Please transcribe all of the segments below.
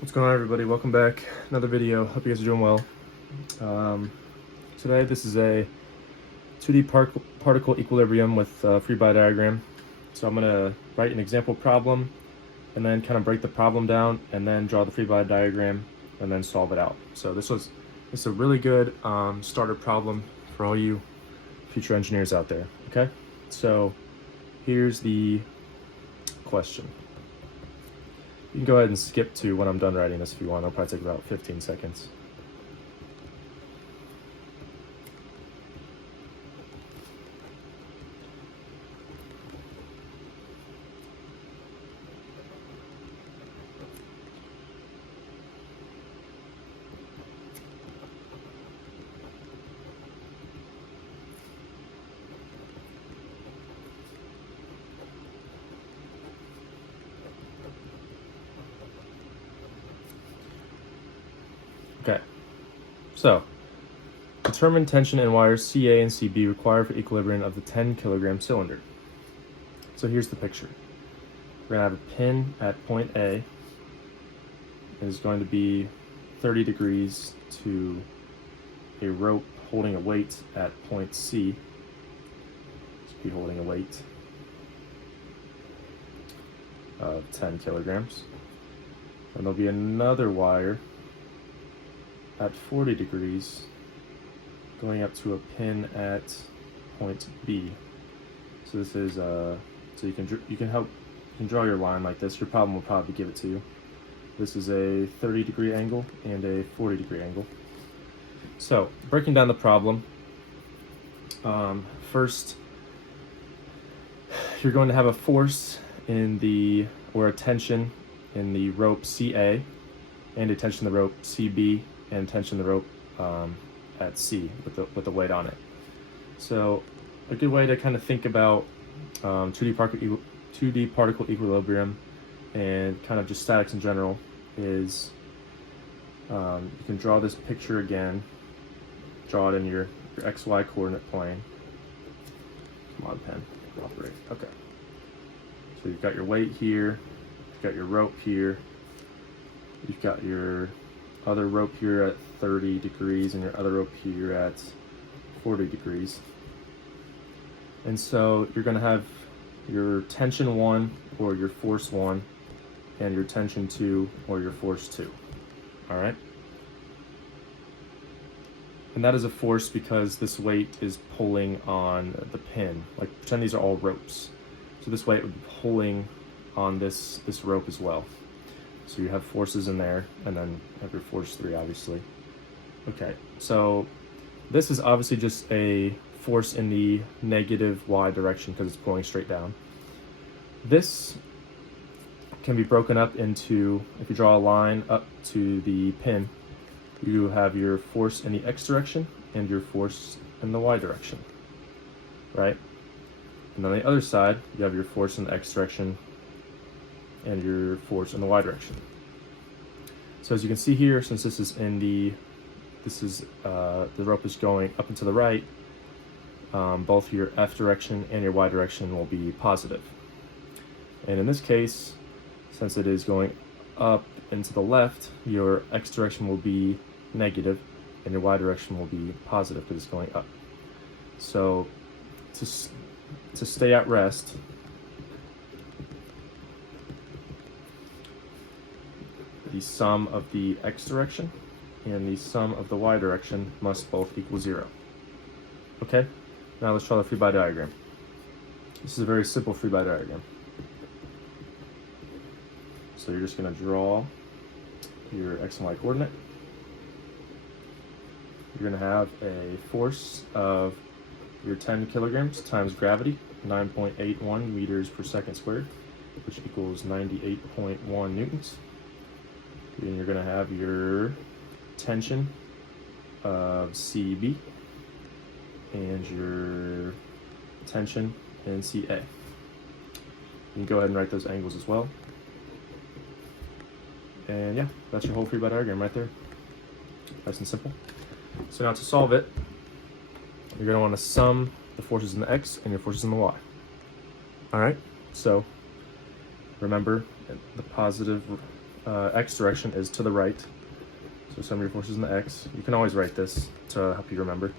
What's going on, everybody? Welcome back. Another video. Hope you guys are doing well. Today this is a 2D particle equilibrium with a free body diagram. So I'm going to write an example problem and then kind of break the problem down and then draw the free body diagram and then solve it out. So this is a really good starter problem for all you future engineers out there. Okay, so here's the question. You can go ahead and skip to when I'm done writing this if you want. It'll probably take about 15 seconds. Okay, so determine tension in wires CA and CB required for equilibrium of the 10 kilogram cylinder. So here's the picture. We're gonna have a pin at point A. It is going to be 30 degrees to a rope holding a weight at point C. Just be holding a weight of 10 kilograms. And there'll be another wire at 40 degrees going up to a pin at point B. So this is so you can draw your line like this. Your problem will probably give it to you. This is a 30-degree angle and a 40-degree angle. So breaking down the problem, first you're going to have a force or a tension in the rope CA, and a tension in the rope CB, and tension in the rope at C with the weight on it. So a good way to kind of think about 2D particle equilibrium and kind of just statics in general is you can draw this picture again. Draw it in your XY coordinate plane. Come on, pen, cooperate. Okay. So you've got your weight here, you've got your rope here, you've got your other rope here at 30 degrees and your other rope here at 40 degrees. And so you're going to have your tension 1 or your force 1 and your tension 2 or your force 2. All right? And that is a force because this weight is pulling on the pin. Like, pretend these are all ropes. So this weight would be pulling on this rope as well. So you have forces in there, and then have your force 3, obviously. Okay, so this is obviously just a force in the negative y direction because it's pulling straight down. This can be broken up into, if you draw a line up to the pin, you have your force in the x direction and your force in the y direction, right? And on the other side, you have your force in the x direction and your force in the y direction. So as you can see here, since this is the rope is going up and to the right, both your f direction and your y direction will be positive. And in this case, since it is going up and to the left, your x direction will be negative and your y direction will be positive because it's going up. So to stay at rest, the sum of the x direction and the sum of the y direction must both equal 0. Okay, now let's draw the free body diagram. This is a very simple free body diagram. So you're just going to draw your x and y coordinate. You're going to have a force of your 10 kilograms times gravity, 9.81 meters per second squared, which equals 98.1 newtons. And you're going to have your tension of CB and your tension in CA. You can go ahead and write those angles as well. And yeah, that's your whole free body diagram right there. Nice and simple. So now to solve it, you're going to want to sum the forces in the x and your forces in the y. All right, so remember the positive x direction is to the right. So center of your force is in the x. You can always write this to help you remember.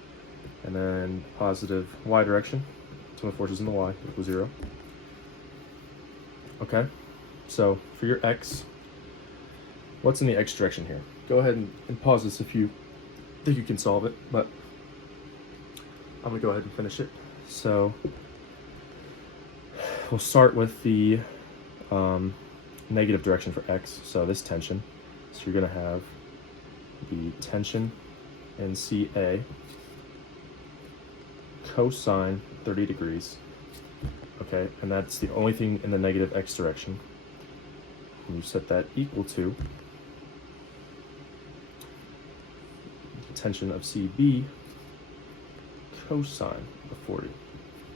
And then positive y direction, center of force is in the y, equals 0. Okay, so for your x, what's in the x direction here? Go ahead and pause this if you think you can solve it, but I'm gonna go ahead and finish it. So we'll start with the negative direction for x, so this tension. So you're gonna have the tension in CA cosine 30 degrees. Okay, and that's the only thing in the negative x direction. And you set that equal to the tension of CB cosine of 40.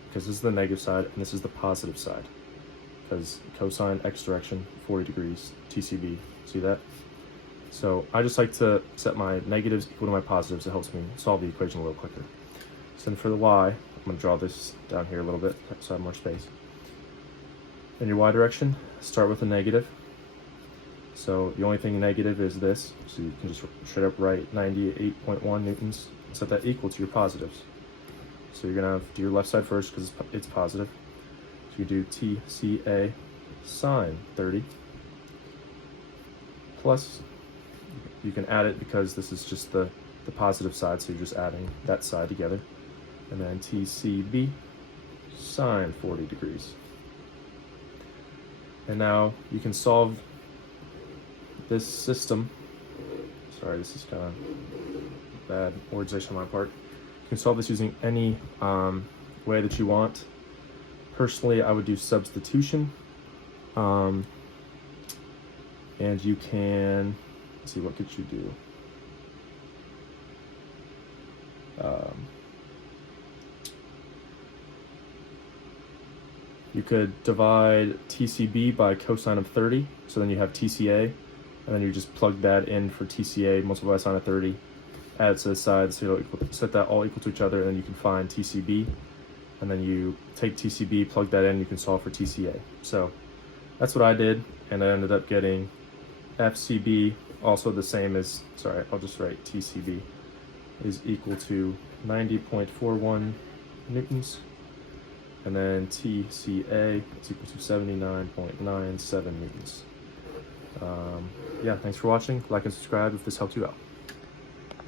Because this is the negative side and this is the positive side. Because cosine x direction, 40 degrees, TCB. See that? So I just like to set my negatives equal to my positives. It helps me solve the equation a little quicker. So then for the y, I'm going to draw this down here a little bit so I have more space. In your y direction, start with a negative. So the only thing negative is this. So you can just straight up write 98.1 newtons. Set that equal to your positives. So you're going to do your left side first because it's positive. So you do TCA sine 30 plus, you can add it because this is just the positive side, so you're just adding that side together. And then TCB sine 40 degrees. And now you can solve this system. Sorry, this is kind of bad organization on my part. You can solve this using any way that you want. Personally, I would do substitution. And you can, let's see, what could you do? You could divide TCB by cosine of 30, so then you have TCA, and then you just plug that in for TCA, multiply by sine of 30, add it to the side, so you'll set that all equal to each other, and then you can find TCB, and then you take TCB, plug that in, you can solve for TCA. So that's what I did, and I ended up getting FCB, also the same as, sorry, I'll just write TCB, is equal to 90.41 newtons. And then TCA is equal to 79.97 newtons. Yeah, thanks for watching. Like and subscribe if this helped you out.